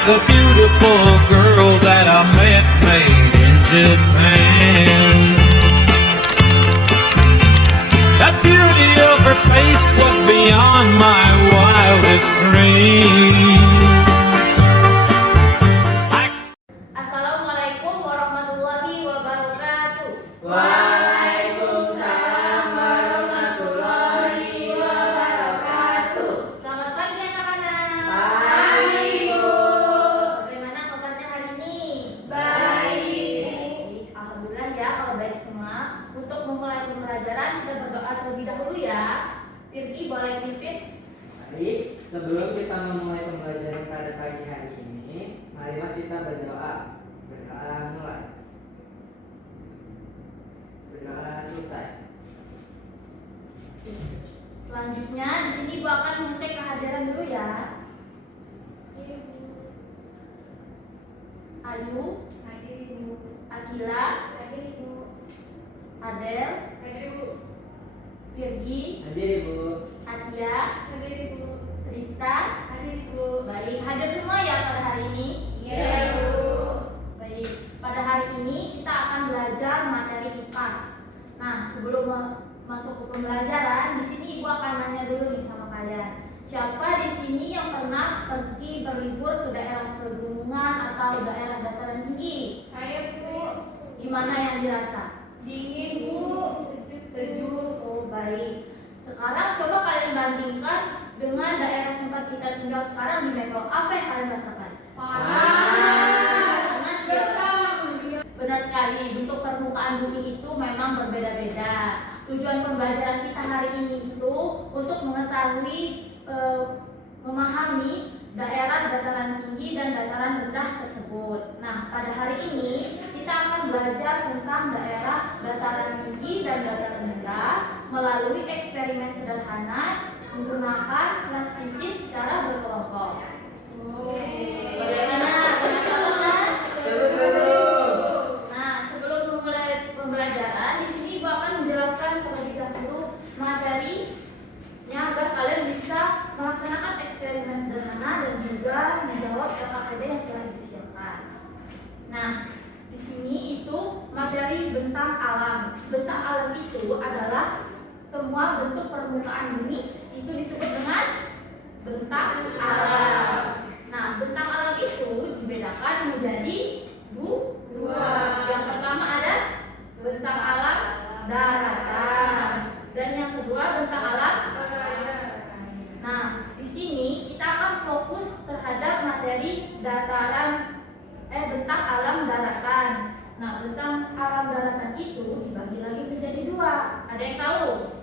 The beautiful girl that I met made in Japan. The beauty of her face was beyond my wildest dreams. Assalamualaikum warahmatullahi wabarakatuh. Waalaikumsalam warahmatullahi wabarakatuh. Selamat pagi anak-anak. Pagi, Bu. Bagaimana kabarnya hari ini? Baik. Alhamdulillah ya kalau baik semua. Untuk memulai pembelajaran kita berdoa terlebih dahulu ya. Firgi boleh pimpin? Mari, sebelum kita memulai pembelajaran pada pagi hari ini, marilah kita berdoa. Berdoa mulai. Berdoa selesai. Selanjutnya di sini Ibu akan mengecek kehadiran dulu ya. Ayu, Hadir Ibu. Akila, Hadir Ibu. Adel, Hadir Ibu. Firgi, Hadir, Ibu. Atia, Hadir Ibu. Trista. Hadir Ibu. Baik, hadir semua ya pada hari ini. Iya, Ibu. Baik, pada hari ini kita akan belajar materi IPAS. Nah, sebelum masuk ke pembelajaran, di sini Ibu akan nanya dulu nih sama kalian. Siapa di sini yang pernah pergi berlibur ke daerah pegunungan atau daerah dataran tinggi? Ayo Bu. Gimana yang dirasa? Dingin Bu. Sejuk. Oh, baik. Sekarang coba kalian bandingkan dengan daerah tempat kita tinggal sekarang di Metro. Apa yang kalian rasakan? Panas. Panas ya? Bersama. Benar sekali, bentuk permukaan bumi itu memang berbeda-beda. Tujuan pembelajaran kita hari ini itu untuk mengetahui, memahami daerah dataran tinggi dan dataran rendah tersebut. Nah, pada hari ini kita akan belajar tentang daerah dataran tinggi dan dataran rendah melalui eksperimen sederhana menggunakan plastisin secara berkelompok. Bagaimana? Penasaran kan? Seru-seru. Nah, sebelum memulai pembelajaran, di sini Ibu akan menjelaskan terlebih dahulu materinya agar kalian bisa melaksanakan eksperimen sederhana dan juga menjawab LKPD yang telah disiapkan. Nah, di sini itu materi bentang alam. Bentang alam itu adalah semua bentuk permukaan bumi itu disebut dengan bentang alam. Nah, bentang alam itu dibedakan menjadi dua. Yang pertama ada bentang alam daratan dan yang kedua bentang alam. Nah, di sini kita akan fokus terhadap materi bentang alam daratan. Nah, bentang alam daratan itu dibagi lagi menjadi dua. Ada yang tahu?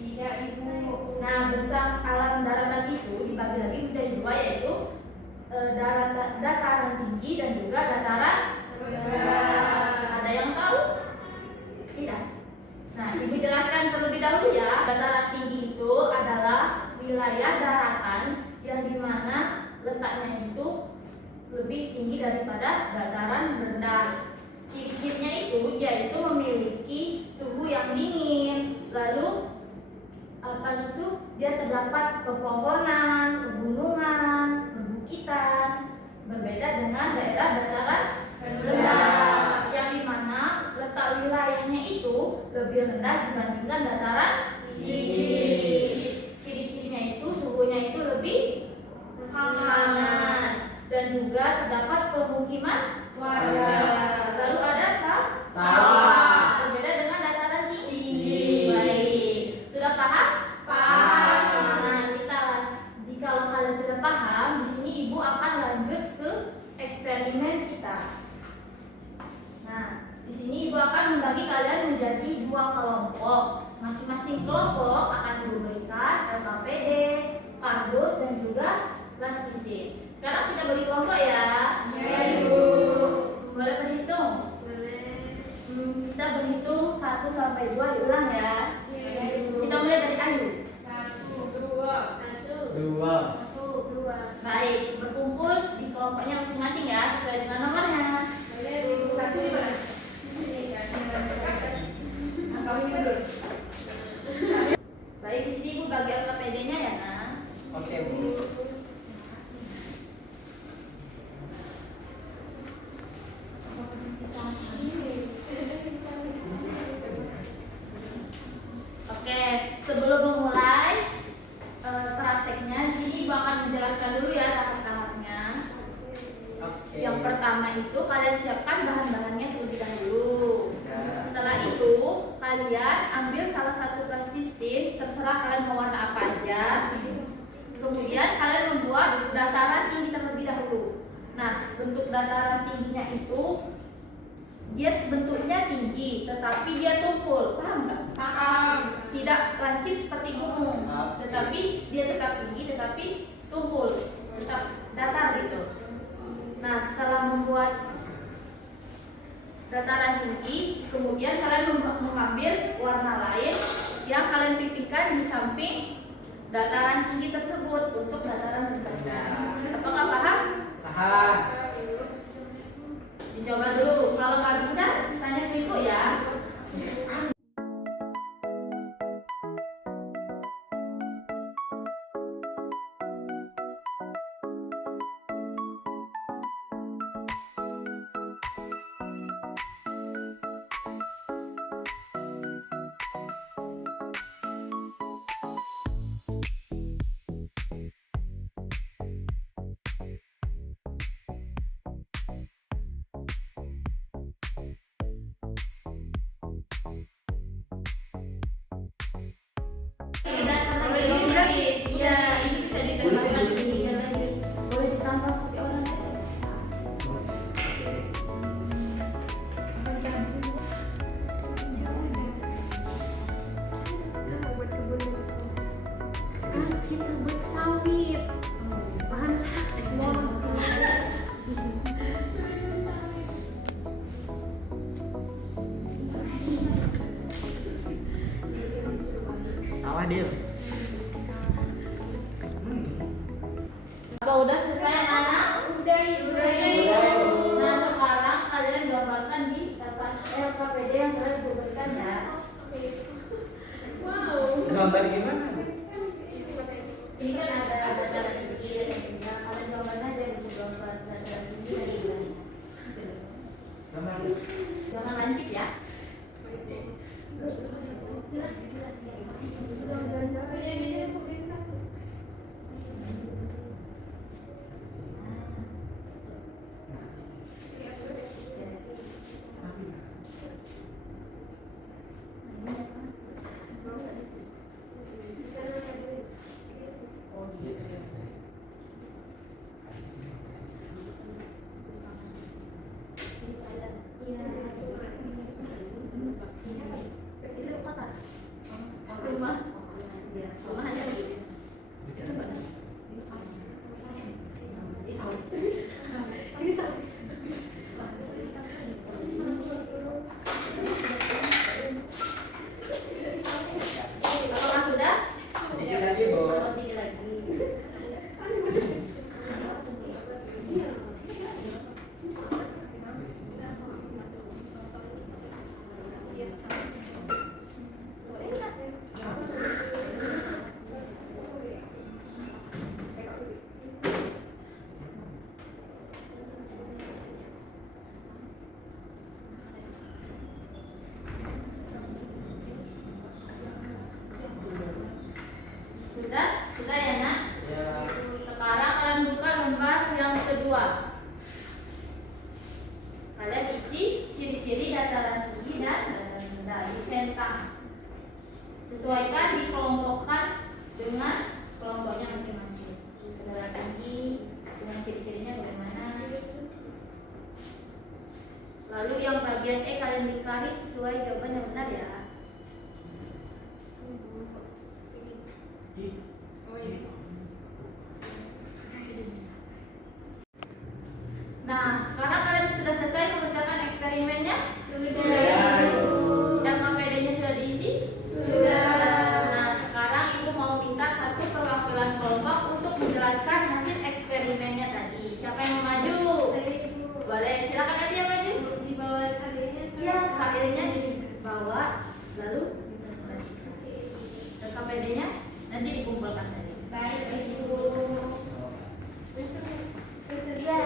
Tidak Ibu. Nah, bentang alam daratan itu dibagi lagi menjadi dua, yaitu dataran tinggi dan juga dataran rendah. Ada yang tahu? Tidak. Nah, Ibu jelaskan terlebih dahulu ya. Dataran tinggi itu adalah wilayah daratan yang dimana letaknya itu lebih tinggi daripada dataran rendah. Ciri-cirinya itu yaitu memiliki suhu yang dingin. Lalu dia terdapat pepohonan, pegunungan, perbukitan, berbeda dengan daerah dataran rendah yang dimana letak wilayahnya itu lebih rendah dibandingkan dataran tinggi. Ciri-cirinya itu suhunya itu lebih hangat dan juga terdapat pemukiman warga. Lalu ada sawah, berbeda dengan dataran tinggi. Baik, sudah paham? Paham. Nah, jikalau kalian sudah paham, di sini Ibu akan lanjut ke eksperimen kita. Nah, di sini Ibu akan membagi kalian menjadi dua kelompok. Masing-masing kelompok akan Ibu berikan LKPD, kardus dan juga plastisin. Sekarang kita bagi kelompok ya. Iya, Ibu. Boleh berhitung? Boleh. Kita berhitung 1 sampai 2, diulang ya. Iya, Ibu. Kita mulai dari Ayu. 1, 2. 2. 1, 2. Baik, berkumpul di kelompoknya masing-masing ya, sesuai dengan nomornya. Boleh Ibu. 1 di mana? Apa ini dulu? Baik, di sini Ibu bagi LKPD-nya ya, Nak. Oke, Bu. pertama itu kalian siapkan bahan-bahannya terlebih dahulu. Ya. Setelah itu kalian ambil salah satu plastistin, terserah kalian mau warna apa aja. Kemudian kalian membuat dataran tinggi terlebih dahulu. Nah, bentuk dataran tingginya itu dia bentuknya tinggi, tetapi dia tumpul, paham nggak? Paham. Tidak lancip seperti gunung, tetapi dia tetap tinggi, tetapi tumpul, tetap datar gitu. Nah, setelah membuat dataran tinggi, kemudian kalian mengambil warna lain yang kalian pipihkan di samping dataran tinggi tersebut untuk dataran berikutnya. Apakah paham? Paham. Dicoba dulu. Kalau nggak bisa, tanya ke ibu ya. Iya, ini bisa ditambahkan tingginya lagi. Boleh ditambah pakai orang lain. Kita buat sawit, bahan sawit. Sawah dia. Apa udah selesai anak? Udah. Nah, sekarang kalian gambarkan di tempat KPD yang kalian berikan ya. Gambar gimana? Ini kan ada dataran tinggi, ada tinggi. Kalian gambarnya aja di gambar dataran tinggi dan tinggi. Gambar. Jangan lancip ya. Itu kota. Rumah. Rumah aja begitu. Itu apa? Ini sawit. Apakah sudah? Sedikit lagi, Bu. Terus sedikit lagi. Sudah ya nak? Ya. Sekarang kalian buka lembar yang kedua. Kalian isi ciri-ciri dataran tinggi dan dataran rendah di centang. Sesuaikan, dikelompokkan dengan kelompoknya masing-masing. Dataran tinggi dengan ciri-cirinya bagaimana? Lalu yang bagian E kalian dikali sesuai jawaban yang benar ya. Nah, sekarang kalian sudah selesai mengerjakan eksperimennya? Sudah. Dan KPD-nya sudah diisi? Sudah. Nah, sekarang Ibu mau minta satu perwakilan kelompok untuk menjelaskan hasil eksperimennya tadi. Siapa yang mau maju? Boleh, silakan aja yang maju. Di bawah kadernya. Iya, karirnya dibawa lalu dipresentasikan. Dan KPD-nya nanti dikumpulkan tadi. Baik, Ibu. Iya.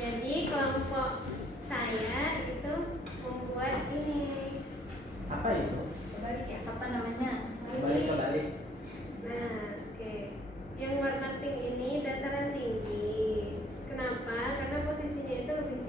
Jadi kelompok saya itu membuat ini. Apa itu? Balik ya. Apa namanya? Balik ke balik. Nah, oke. Yang warna pink ini dataran tinggi. Kenapa? Karena posisinya itu lebih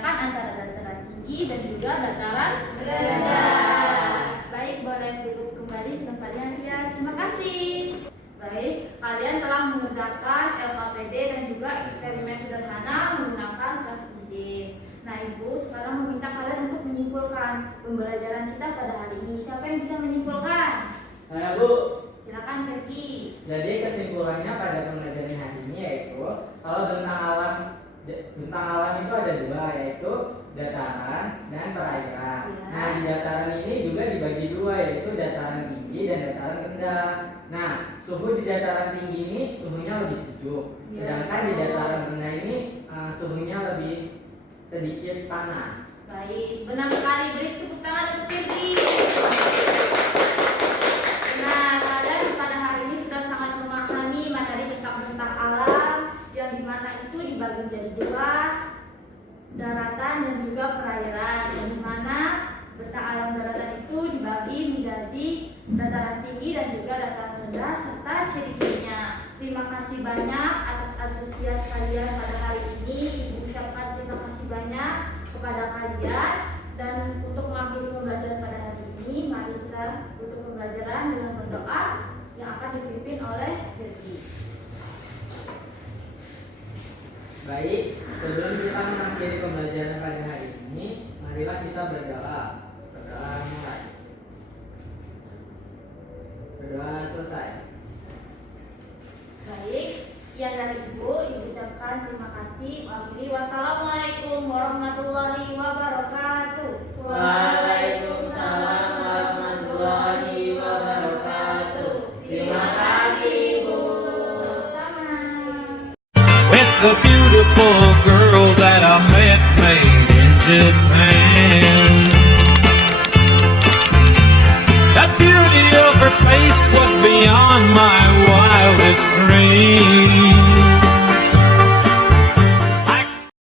membedakan antara dataran tinggi dan juga dataran rendah. Baik, boleh duduk kembali di tempatnya ya. Terima kasih. Baik, kalian telah mengerjakan LKPD dan juga eksperimen sederhana menggunakan kelas fisik. Nah, Ibu sekarang meminta kalian untuk menyimpulkan pembelajaran kita pada hari ini. Siapa yang bisa menyimpulkan? Saya Bu. Silakan Fergie. Jadi kesimpulannya pada pembelajaran hari ini yaitu kalau bentang alam itu ada dua, yaitu dataran dan perairan. Ya. Nah, di dataran ini juga dibagi dua, yaitu dataran tinggi dan dataran rendah. Nah, suhu di dataran tinggi ini suhunya lebih sejuk, Ya. sedangkan di dataran rendah ini suhunya lebih sedikit panas. Baik, benar sekali. Beri tepuk tangan untuk Fergie. Nah, kalian pada hari ini sudah sangat memahami materi tentang alam yang dimana itu dibagi menjadi dua, daratan dan juga perairan. Yang dimana bentang alam daratan itu dibagi menjadi dataran tinggi dan juga dataran rendah serta ciri-cirinya. Terima kasih banyak atas antusias kalian pada hari ini. Ibu ucapkan terima kasih banyak kepada kalian. Dan untuk mengakhiri pembelajaran pada hari ini, mari kita tutup pembelajaran dengan berdoa yang akan dipimpin oleh Fergie. Baik, sebelum kita mengakhiri pembelajaran pada hari ini, marilah kita berdoa. Berdoa mulai. Berdoa selesai. Baik, sekian dari Ibu ucapkan terima kasih. Mengakhiri, wassalamualaikum warahmatullahi wabarakatuh. Waalaikumsalam warahmatullahi wabarakatuh. Terima kasih, Bu. Sama-sama. With the beautiful girl that I met made in Japan.